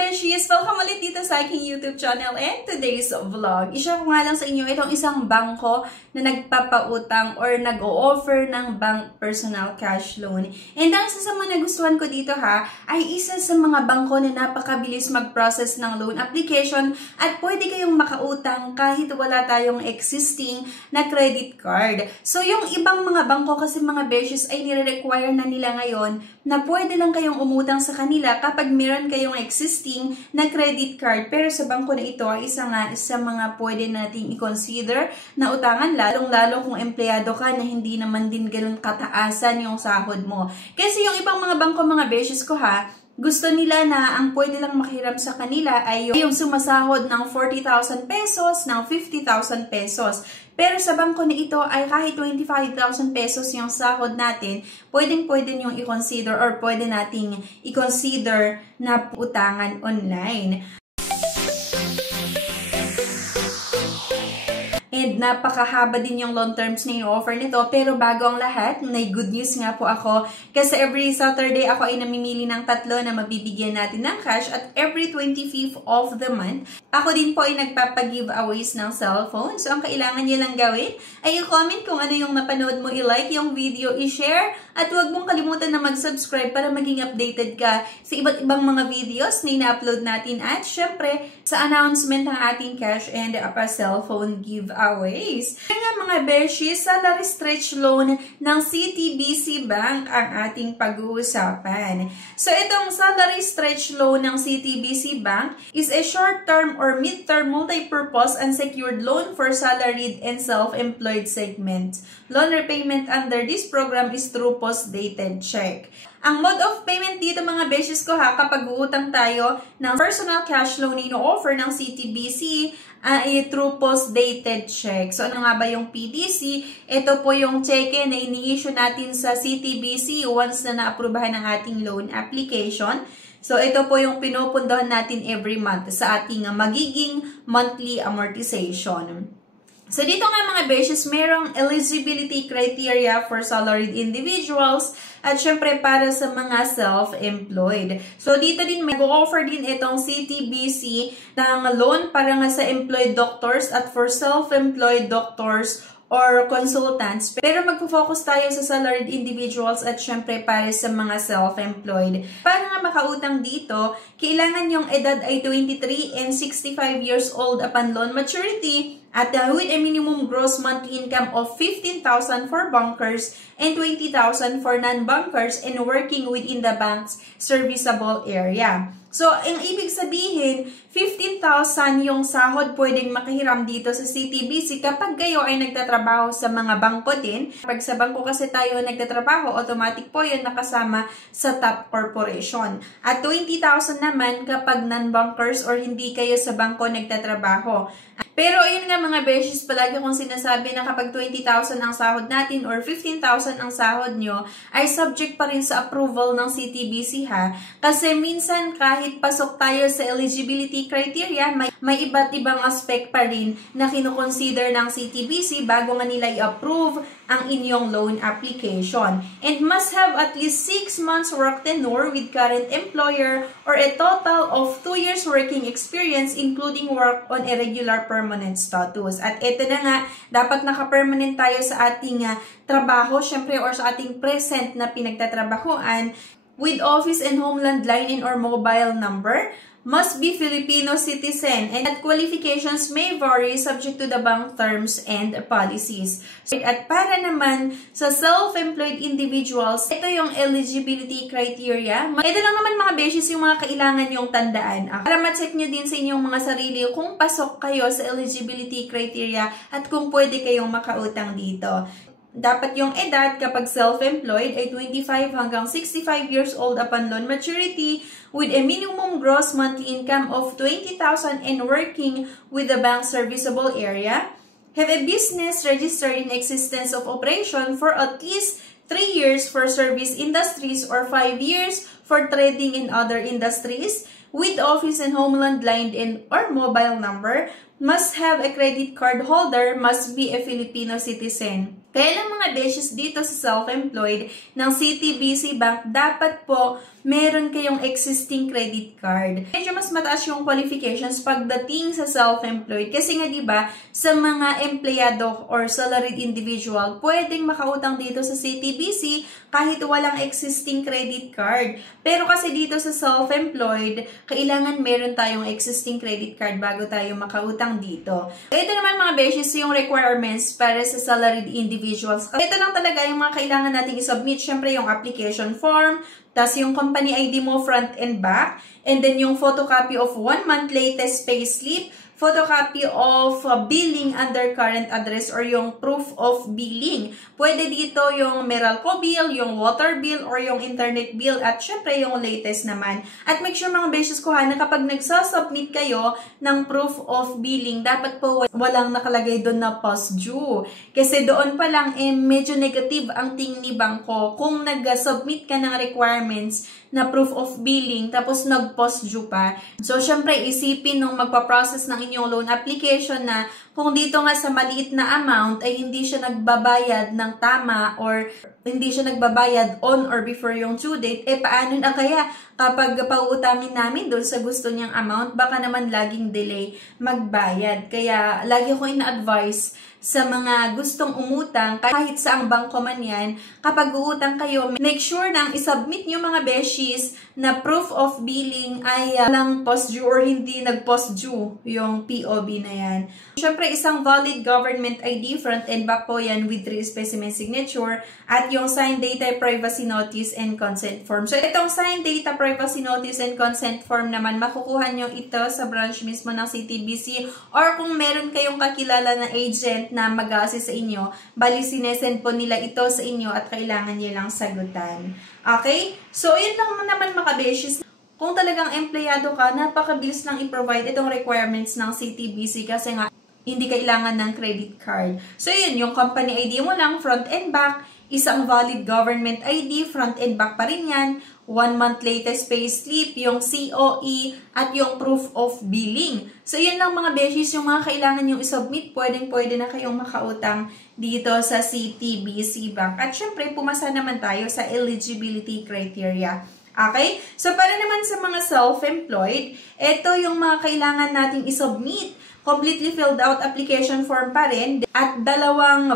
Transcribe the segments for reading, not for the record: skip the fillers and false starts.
Beshies! Welcome ulit dito sa aking YouTube channel and today's vlog. I-share ko nga lang sa inyo itong isang bangko na nagpapautang or nag-o-offer ng bank personal cash loan. And ang isa sa mga nagustuhan ko dito ay isa sa mga bangko na napakabilis mag-process ng loan application at pwede kayong makautang kahit wala tayong existing na credit card. So yung ibang mga bangko kasi mga Beshies ay nire-require na nila ngayon na pwede lang kayong umutang sa kanila kapag meron kayong existing na credit card. Pero sa bangko na ito ay isa nga sa mga pwede nating i-consider na utangan, lalong-lalo kung empleyado ka na hindi naman din ganun kataasan yung sahod mo. Kasi yung ibang mga bangko, mga Beshies ko gusto nila na ang pwede lang makiram sa kanila ay yung sumasahod ng 40,000 pesos, ng 50,000 pesos. Pero sa bangko na ito ay kahit 25,000 pesos yung sahod natin, pwedeng-pwede yung i-consider or pwede nating i-consider na utangan online. And napakahaba din yung loan terms na i-offer nito. Pero bago ang lahat, may good news nga po ako. Kasi every Saturday ako ay namimili ng 3 na mabibigyan natin ng cash. At every 25th of the month, ako din po ay nagpapag-giveaways ng cellphone. So ang kailangan nyo lang gawin ay i-comment kung ano yung napanood mo, i-like yung video, i-share. At huwag mong kalimutan na mag-subscribe para maging updated ka sa iba't ibang mga videos na ina-upload natin. At syempre, sa announcement ng ating cash and cellphone giveaways. Kaya mga Beshies, salary stretch loan ng CTBC Bank ang ating pag-uusapan. So itong salary stretch loan ng CTBC Bank is a short-term or mid-term multi-purpose unsecured loan for salaried and self-employed segments. Loan repayment under this program is through post-dated check. Ang mode of payment dito mga Beshies ko kapag uutang tayo ng personal cash loan ino-offer ng CTBC ay through post-dated check. So ano nga ba yung PDC? Ito po yung cheque na ini-issue natin sa CTBC once na naaprubahan ng ating loan application. So ito po yung pinupundahan natin every month sa ating magiging monthly amortization. So dito nga mga Beshies, merong eligibility criteria for salaried individuals at syempre para sa mga self-employed. So dito din may offer din itong CTBC ng loan para nga sa employed doctors at for self-employed doctors or consultants. Pero magpo-focus tayo sa salaried individuals at syempre para sa mga self-employed. Para nga makautang dito, kailangan yung edad ay 23 and 65 years old upon loan maturity at with a minimum gross monthly income of 15,000 for bankers and 20,000 for non-bankers and working within the bank's serviceable area. So, ang ibig sabihin, 15,000 yung sahod pwedeng makahiram dito sa CTBC kapag kayo ay nagtatrabaho sa mga bangko din. Pag sa bangko kasi tayo nagtatrabaho, automatic po yun nakasama sa top corporation. At 20,000 naman kapag non-bankers or hindi kayo sa bangko nagtatrabaho. Pero ayun nga mga Beshies, palagi kong sinasabi na kapag 20,000 ang sahod natin or 15,000 ang sahod nyo, ay subject pa rin sa approval ng CTBC Kasi minsan kahit pasok tayo sa eligibility criteria, may iba't ibang aspect pa rin na kinukonsider ng CTBC bago nga nila i-approve ang inyong loan application. And must have at least 6 months work tenure with current employer or a total of 2 years working experience including work on a regular permanent status. At ito na nga, dapat naka-permanent tayo sa ating trabaho, syempre, or sa ating present na pinagtatrabahuan with office and homeland line in or mobile number. Must be Filipino citizen and that qualifications may vary subject to the bank terms and policies. At para naman sa self-employed individuals, ito yung eligibility criteria. Ito lang naman mga Beshies yung mga kailangan yung tandaan. Para ma-check nyo din sa inyong mga sarili kung pasok kayo sa eligibility criteria at kung pwede kayong makautang dito. Dapat yung edad kapag self-employed ay 25 hanggang 65 years old upon loan maturity with a minimum gross monthly income of 20,000 and working with the bank serviceable area. Have a business registered in existence of operation for at least 3 years for service industries or 5 years for trading in other industries with office and homeland line in or mobile number. must have a credit card holder, must be a Filipino citizen. Kaya lang mga beshes dito sa self-employed ng CTBC Bank, dapat po meron kayong existing credit card. Medyo mas mataas yung qualifications pagdating sa self-employed. Kasi nga diba, sa mga empleyado or salaried individual, pwedeng makautang dito sa CTBC kahit walang existing credit card. Pero kasi dito sa self-employed, kailangan meron tayong existing credit card bago tayo makautang dito. Ito naman mga beshes yung requirements para sa salaried individuals. Ito lang talaga yung mga kailangan nating isubmit. Syempre yung application form, tas yung company ID mo front and back, and then yung photocopy of 1 month latest payslip, photocopy of billing under current address or yung proof of billing. Pwede dito yung Meralco bill, yung water bill, or yung internet bill, at syempre yung latest naman. At make sure mga beshes ko na kapag nagsasubmit kayo ng proof of billing, dapat po walang nakalagay doon na past due. Kasi doon pa lang medyo negative ang tingin ni bangko kung nag-submit ka ng requirements na proof of billing tapos nag-post due pa. So syempre isipin nung magpa-process ng inyong loan application na kung dito nga sa maliit na amount ay hindi siya nagbabayad ng tama or hindi siya nagbabayad on or before yung due date, paano na kaya kapag pauutangin namin doon sa gusto niyang amount, baka naman laging delay magbayad. Kaya lagi ko ina-advise sa mga gustong umutang, kahit saang bangko man yan, kapag uutang kayo, make sure nang isubmit nyo mga beshies na proof of billing ay walang post due or hindi nag-post due yung POB na yan. Siyempre, isang valid government ID, front and back po yan with 3 specimen signature, at yung signed data privacy notice and consent form. So, itong signed data privacy notice and consent form naman, makukuha nyo ito sa branch mismo ng CTBC, or kung meron kayong kakilala na agent na mag-assist sa inyo, bali sinesend po nila ito sa inyo at kailangan nyo lang sagutan. Okay? So, yun lang naman mga beshies. Kung talagang empleyado ka, napakabilis lang i-provide itong requirements ng CTBC kasi nga hindi kailangan ng credit card. So, yun, yung company ID mo lang, front and back, isang valid government ID, front and back pa rin yan, 1 month latest payslip, yung COE, at yung proof of billing. So, yun lang mga beshies, yung mga kailangan yung isubmit, pwede na kayong makautang dito sa CTBC Bank. At syempre, pumasa naman tayo sa eligibility criteria. Okay? So, para naman sa mga self-employed, ito yung mga kailangan nating isubmit. Completely filled out application form pa rin, at 2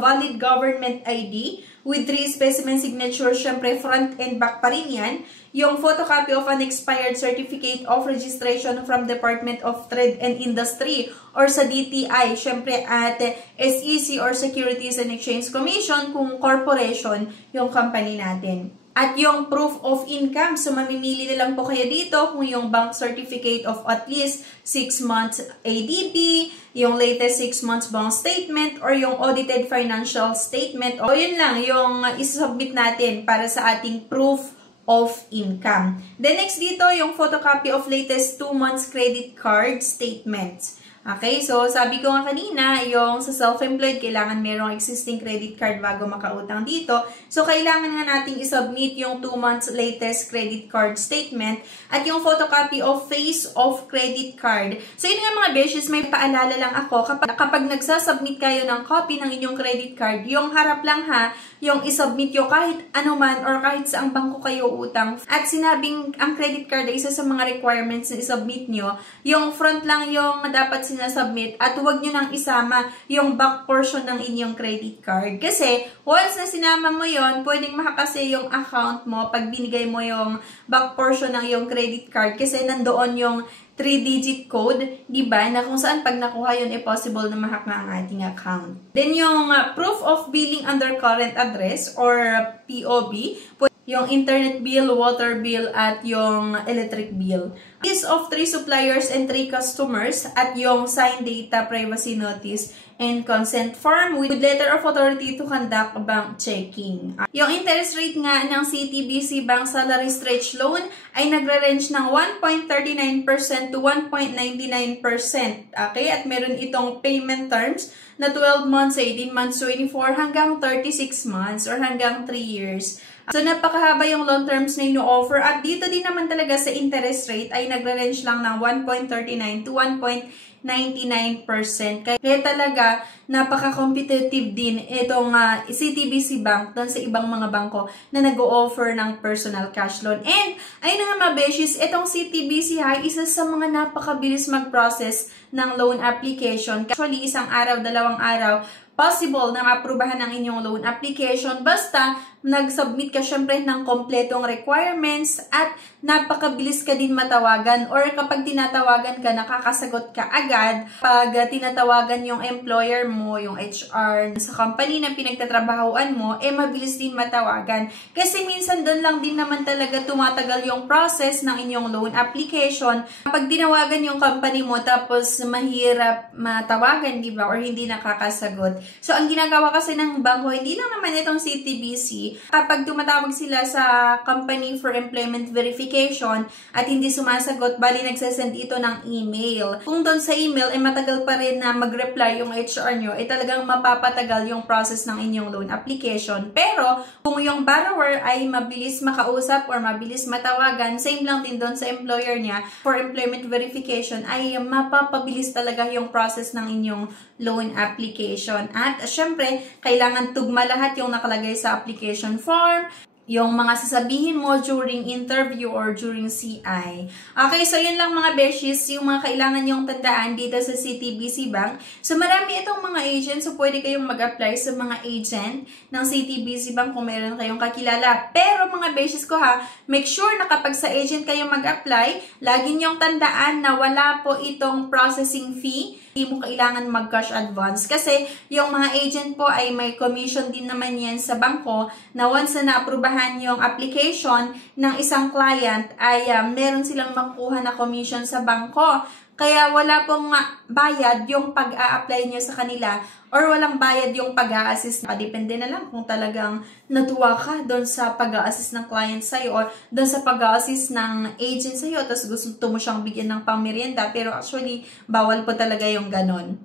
valid government ID with 3 specimen signatures, syempre front and back pa rin yan. Yung photocopy of an expired certificate of registration from Department of Trade and Industry or sa DTI, syempre at SEC or Securities and Exchange Commission kung corporation yung company natin. At yung proof of income, so mamimili na lang po kayo dito kung yung bank certificate of at least 6 months ADP, yung latest 6 months bank statement, or yung audited financial statement. O yun lang, yung isubmit natin para sa ating proof of income. Then next dito, yung photocopy of latest 2 months credit card statements. Okay, so sabi ko nga kanina, yung sa self-employed, kailangan merong existing credit card bago makautang dito. So, kailangan nga nating isubmit yung 2 months latest credit card statement at yung photocopy of face of credit card. So, yun nga mga beshes, may paalala lang ako, kapag nagsasubmit kayo ng copy ng inyong credit card, yung harap lang ha, yung isubmit nyo kahit anuman or kahit saang bangko kayo utang. At sinabing ang credit card ay isa sa mga requirements na isubmit nyo, yung front lang yung dapat sinasubmit at huwag nyo nang isama yung back portion ng inyong credit card. Kasi once na sinama mo yon, pwedeng makakase yung account mo pag binigay mo yung back portion ng yung credit card kasi nandoon yung 3-digit code, di ba? Na kung saan pag nakuha yun, possible na mahack na ang ating account. Then yung proof of billing under current address or POB, yung internet bill, water bill, at yung electric bill. List of 3 suppliers and 3 customers at yung signed data privacy notice and consent form with letter of authority to conduct bank checking. Yung interest rate nga ng CTBC Bank Salary Stretch Loan ay nagre-range ng 1.39% to 1.99%. Okay? At meron itong payment terms na 12 months, 18 months, 24 hanggang 36 months or hanggang 3 years. So, napakahaba yung long terms na ino-offer. At dito din naman talaga sa interest rate ay nagre-range lang ng 1.39 to 1.89%. 99%. Kaya talaga, napaka-competitive din itong CTBC Bank doon sa ibang mga bangko na nag-o-offer ng personal cash loan. And, ayun na nga mga beshies, itong CTBC High, isa sa mga napakabilis mag-process ng loan application. Actually, isang araw, 2 araw, possible na maaprubahan ng inyong loan application basta nag-submit ka syempre ng kompletong requirements at napakabilis ka din matawagan or kapag tinatawagan ka, nakakasagot ka agad. Pag tinatawagan yung employer mo, yung HR sa company na pinagtatrabahuan mo, mabilis din matawagan. Kasi minsan doon lang din naman talaga tumatagal yung process ng inyong loan application. Kapag tinawagan yung company mo tapos mahirap matawagan, di ba? Or hindi nakakasagot. So, ang ginagawa kasi ng bangko, hindi lang naman itong CTBC, kapag tumatawag sila sa company for employment verification at hindi sumasagot, bali nagsasend ito ng email. Kung doon sa email, matagal pa rin na mag-reply yung HR nyo, talagang mapapatagal yung process ng inyong loan application. Pero, kung yung borrower ay mabilis makausap or mabilis matawagan, same lang din doon sa employer niya for employment verification, ay mapapabilis talaga yung process ng inyong loan application. At syempre, kailangan tugma lahat yung nakalagay sa application form, yung mga sasabihin mo during interview or during CI. Okay, so yun lang mga beshies, yung mga kailangan yung tandaan dito sa CTBC Bank. So marami itong mga agent, so pwede kayong mag-apply sa mga agent ng CTBC Bank kung meron kayong kakilala. Pero mga beshies ko ha, make sure na kapag sa agent kayo mag-apply, lagi niyong tandaan na wala po itong processing fee. Hindi mo kailangan mag-cash advance kasi yung mga agent po ay may commission din naman yan sa bangko na once na naaprubahan yung application ng isang client ay meron silang makukuha na commission sa bangko. Kaya wala pong bayad yung pag-a-apply nyo sa kanila or walang bayad yung pag-a-assist. Depende na lang kung talagang natuwa ka doon sa pag-a-assist ng client sa'yo or doon sa pag-a-assist ng agent sa'yo tapos gusto mo siyang bigyan ng pang-merienda pero actually bawal po talaga yung ganon.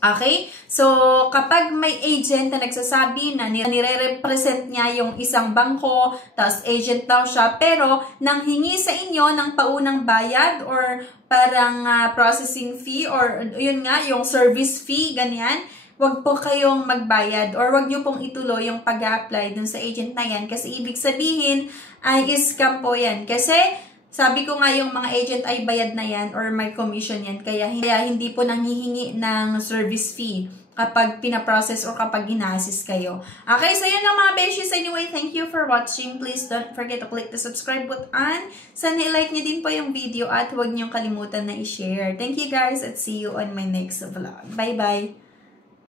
Okay? So, kapag may agent na nagsasabi na nire-represent niya yung isang bangko, tapos agent daw siya, pero nang hingi sa inyo ng paunang bayad or parang processing fee or yun nga, yung service fee, ganyan, wag po kayong magbayad or wag nyo pong ituloy yung pag-apply dun sa agent na yan kasi ibig sabihin ay scam po yan. Kasi sabi ko nga yung mga agent ay bayad na yan or may commission yan. Kaya hindi po nanghihingi ng service fee kapag pinaprocess or kapag ina-assist kayo. Okay, so yun lang mga beshies. Anyway, thank you for watching. Please don't forget to click the subscribe button. Sana i-like nyo din po yung video at huwag nyo kalimutan na i-share. Thank you guys at see you on my next vlog. Bye-bye!